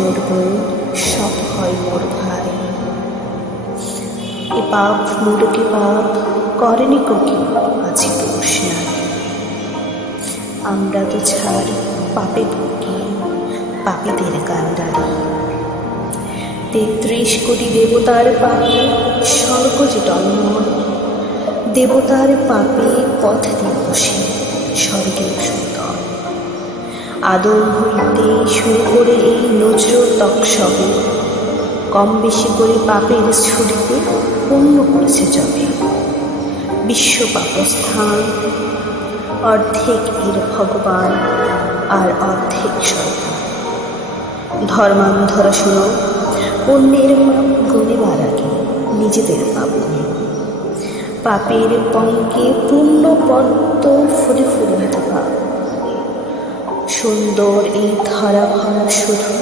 মোর বোন, সব হয় মোর ভাই। এ পাপ মুরুকি পাপ করেনি কোকি, আছি দোষ নাই। আমরা তো ছাড় পাপে ভুগি, পাপীদের কান্ডারি। ৩৩ কোটি দেবতার পাপে স্বর্গ যে টলমল, দেবতার পাপে পথ দিয়ে বসে স্বর্গের সুতল। আদম হইতে শুরু করে এই নজরুল তকসবে কম বেশি করে পাপের ছুরিতে পূর্ণ করেছে যবে। বিশ্ব পাপস্থান, অর্ধেক এর ভগবান আর অর্ধেক শয়তান। ধর্মান্ধরা শুনো, অন্যের পাপ গণিবার আগে নিজেদের পাপ গুণ। পাপের পঙ্কে পূর্ণ পদ্ম ফুলে ফুলে পাপ। সুন্দর এই ধরা ভরা শুধু